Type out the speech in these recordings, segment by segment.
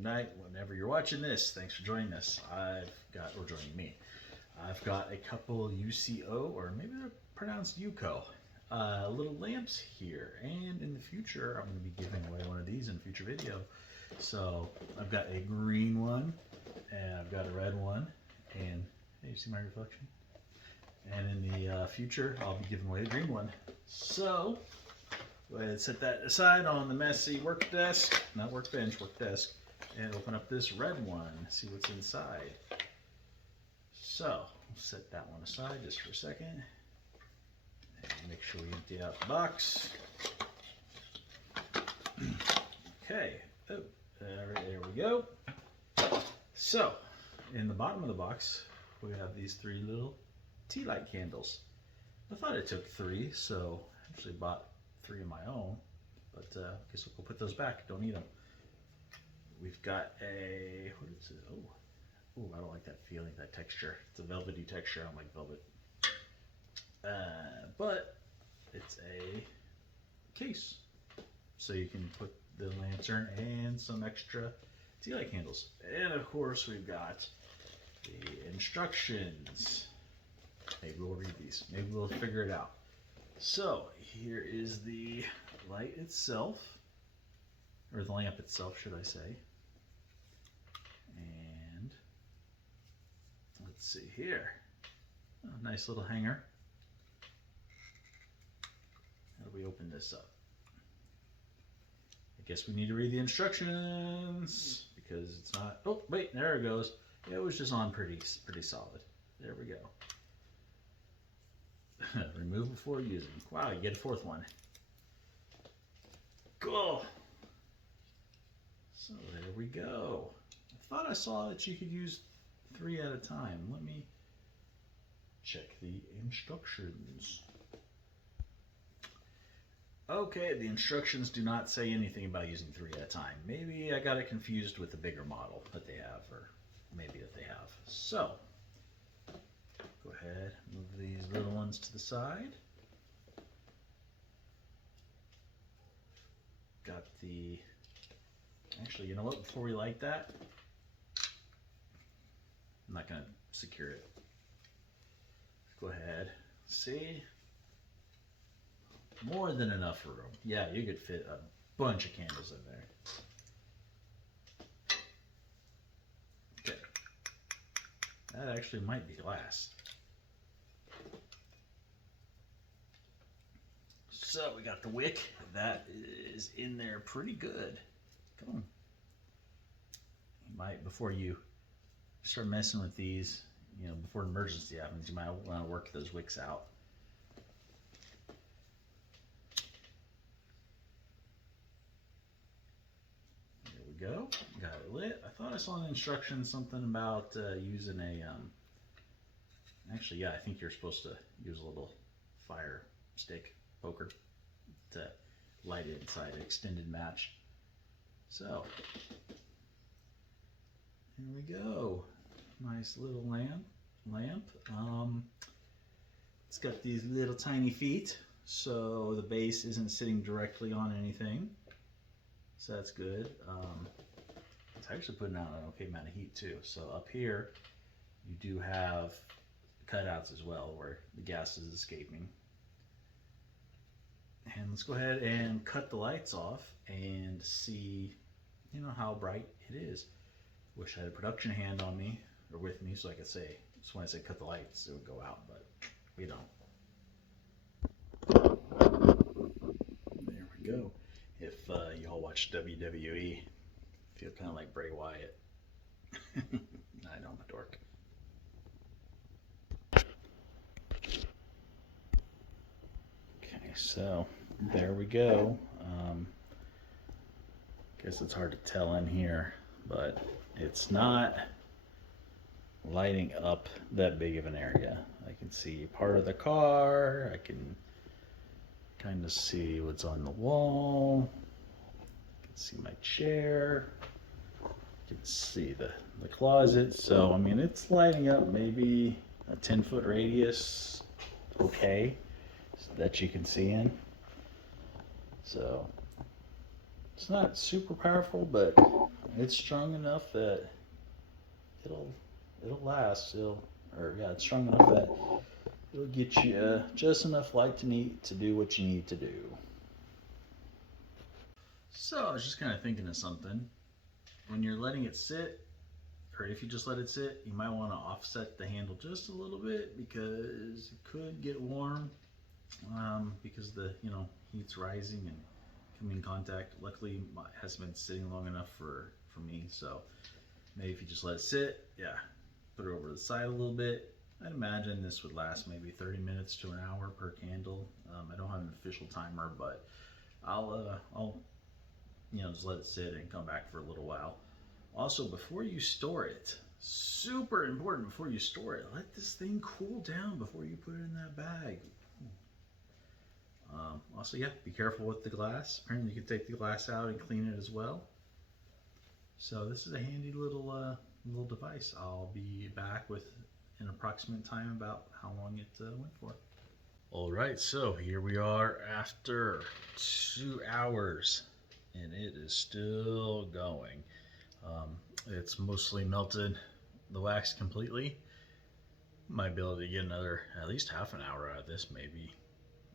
good night, whenever you're watching this. Thanks for joining us. Joining me. I've got a couple UCO, or maybe they're pronounced UCO, little lamps here. And in the future, I'm going to be giving away one of these in a future video. So I've got a green one, and I've got a red one. And hey, you see my reflection? And in the future, I'll be giving away a green one. So go ahead and set that aside on the messy work desk, not workbench, work desk, and open up this red one, see what's inside. So we'll set that one aside just for a second. And make sure we empty out the box. Okay, oh, there we go. So in the bottom of the box, we have these three little tea light candles. I thought it took three, so I actually bought three of my own, but I guess we'll put those back. Don't need them. We've got a, what is it? Oh, I don't like that feeling, that texture. It's a velvety texture. I don't like velvet. But it's a case, so you can put the lantern and some extra tea light candles. And of course, we've got the instructions. Maybe we'll read these. Maybe we'll figure it out. So here is the light itself, or the lamp itself, should I say. And let's see here. A nice little hanger. How do we open this up? I guess we need to read the instructions because it's not. Oh, wait, there it goes. It was just on pretty solid. There we go. Remove before using. Wow, you get a fourth one. Cool. So there we go. I thought I saw that you could use 3 at a time. Let me check the instructions. Okay, the instructions do not say anything about using 3 at a time. Maybe I got it confused with the bigger model that they have, or maybe that they have. So go ahead, move these little ones to the side. Got the, actually, you know what, before we light that, I'm not going to secure it. Go ahead, see? More than enough room. Yeah, you could fit a bunch of candles in there. Okay. That actually might be glass. So we got the wick. That is in there pretty good. Come on. You might, before you start messing with these, you know, before an emergency happens, you might want to work those wicks out. There we go. Got it lit. I thought I saw in the instructions something about using a, actually, yeah, I think you're supposed to use a little fire stick poker to light it inside an extended match. So here we go. Nice little lamp. It's got these little tiny feet, so the base isn't sitting directly on anything. So that's good. It's actually putting out an okay amount of heat too. So up here, you do have cutouts as well where the gas is escaping. And let's go ahead and cut the lights off and see, you know, how bright it is. Wish I had a production hand on me or with me so I could say, just when I say cut the lights, it would go out, but we don't. There we go. If y'all watch WWE, feel kind of like Bray Wyatt. I know, I'm a dork. Okay, so there we go. Guess it's hard to tell in here, but it's not lighting up that big of an area. I can see part of the car. I can kind of see what's on the wall. I can see my chair. I can see the closet. So, I mean, it's lighting up maybe a 10-foot radius, okay, that you can see in. So it's not super powerful, but it's strong enough that it'll last. It's strong enough that it'll get you just enough light to do what you need to do. So I was just kind of thinking of something. When you're letting it sit, or if you just let it sit, you might want to offset the handle just a little bit because it could get warm because the heat's rising and coming in contact. Luckily, it hasn't been sitting long enough for me, so maybe if you just let it sit, put it over to the side a little bit. I'd imagine this would last maybe 30 minutes to an hour per candle. I don't have an official timer, but I'll just let it sit and come back for a little while. Also, before you store it, super important, before you store it, let this thing cool down before you put it in that bag. Also, be careful with the glass. Apparently you can take the glass out and clean it as well. So this is a handy little device. I'll be back with an approximate time about how long it went for. All right, so here we are after 2 hours and it is still going. It's mostly melted the wax completely. Might be able to get another at least half an hour out of this, maybe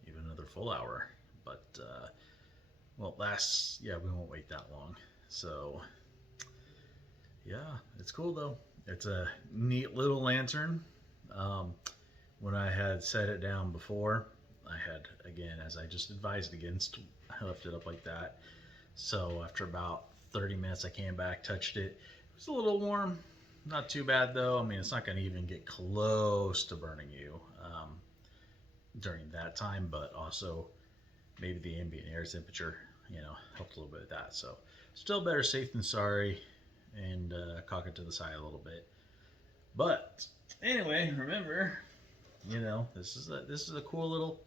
even another full hour, but we won't wait that long. So it's cool though. It's a neat little lantern. When I had set it down before, I had, again, as I just advised against, I left it up like that. So after about 30 minutes I came back, touched it. It was a little warm, not too bad though. I mean, it's not going to even get close to burning you during that time, but also maybe the ambient air temperature helped a little bit with that. So still better safe than sorry, and cock it to the side a little bit. But anyway, remember, this is a cool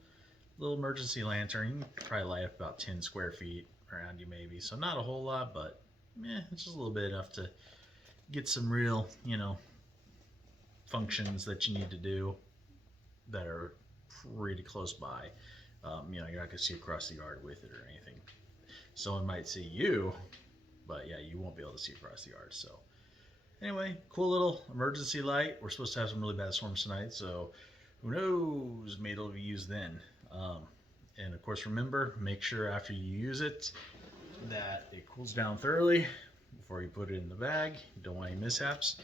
little emergency lantern. You can probably light up about 10 square feet around you maybe, so not a whole lot, but it's just a little bit enough to get some real functions that you need to do that are pretty close by. You're not gonna see across the yard with it or anything. Someone might see you, but you won't be able to see across the yard. So anyway, cool little emergency light. We're supposed to have some really bad storms tonight, so who knows, maybe it'll be used then. And of course, remember, make sure after you use it that it cools down thoroughly before you put it in the bag. You don't want any mishaps.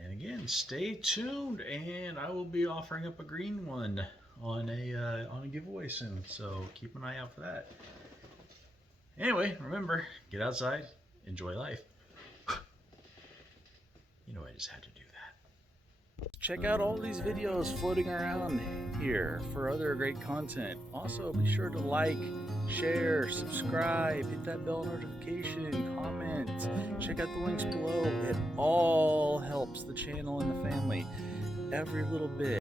And again, stay tuned, and I will be offering up a green one on a giveaway soon, so keep an eye out for that. Anyway, remember, get outside, enjoy life. I just had to do that. Check out all these videos floating around here for other great content. Also, be sure to like, share, subscribe, hit that bell notification, comment, check out the links below. It all helps the channel and the family. Every little bit.